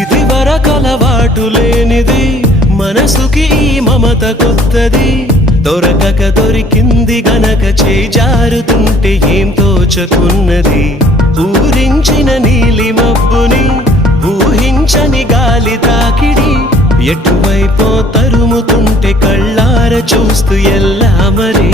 ఇది వరకలవాటు లేనిది మనసుకి ఈ మమత కొత్తది. దొరకక దొరికింది గనక చేజారుతుంటే ఏం తోచకున్నది? పూరించిన నీలి మబ్బుని ఊహించని గాలి తాకిడి. ఎటువైపో తరుముతుంటే కళ్ళార చూస్తూ ఎల్లా మరి